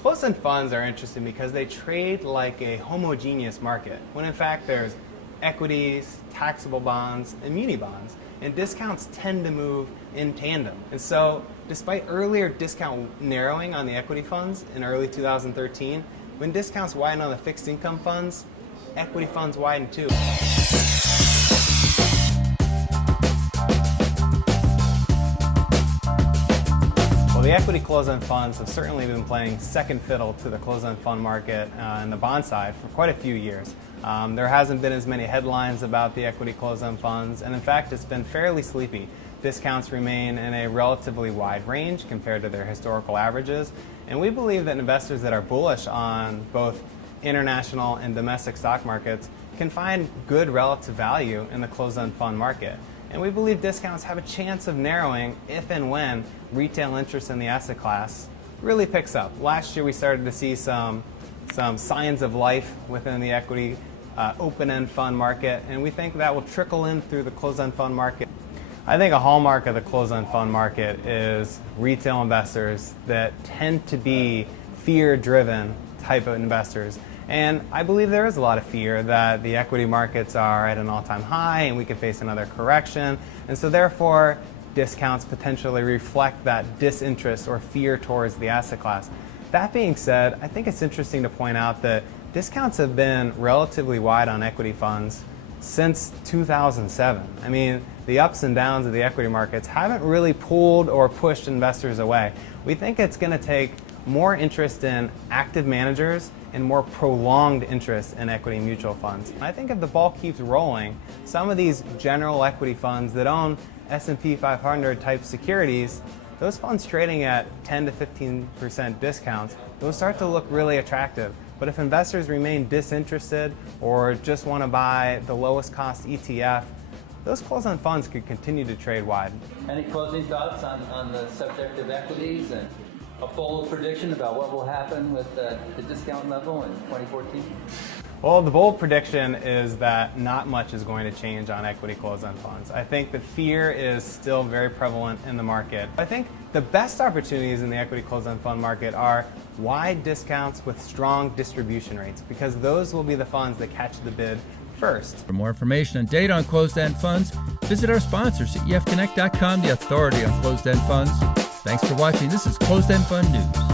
Closed-end funds are interesting because they trade like a homogeneous market, when in fact there's equities, taxable bonds, and muni bonds, and discounts tend to move in tandem. And so, despite earlier discount narrowing on the equity funds in early 2013, when discounts widen on the fixed income funds, equity funds widen too. Well, the equity closed-end funds have certainly been playing second fiddle to the closed-end fund market and the bond side for quite a few years. There hasn't been as many headlines about the equity closed-end funds, and in fact it's been fairly sleepy. Discounts remain in a relatively wide range compared to their historical averages, and we believe that investors that are bullish on both international and domestic stock markets can find good relative value in the closed-end fund market. And we believe discounts have a chance of narrowing if and when retail interest in the asset class really picks up. Last year we started to see some signs of life within the equity open-end fund market, and we think that will trickle in through the closed-end fund market. I think a hallmark of the closed-end fund market is retail investors that tend to be fear-driven type of investors. And I believe there is a lot of fear that the equity markets are at an all-time high and we could face another correction. And so therefore, discounts potentially reflect that disinterest or fear towards the asset class. That being said, I think it's interesting to point out that discounts have been relatively wide on equity funds since 2007. I mean, the ups and downs of the equity markets haven't really pulled or pushed investors away. We think it's going to take more interest in active managers and more prolonged interest in equity mutual funds. I think if the ball keeps rolling, some of these general equity funds that own S&P 500 type securities, those funds trading at 10 to 15% discounts, those start to look really attractive. But if investors remain disinterested or just want to buy the lowest cost ETF, those closed-end funds could continue to trade wide. Any closing thoughts on the subject of equities and a bold prediction about what will happen with the discount level in 2014? Well, the bold prediction is that not much is going to change on equity closed-end funds. I think the fear is still very prevalent in the market. I think the best opportunities in the equity closed-end fund market are wide discounts with strong distribution rates, because those will be the funds that catch the bid first. For more information and data on closed-end funds, visit our sponsors at efconnect.com, the authority on closed-end funds. Thanks for watching. This is Closed End Fund News.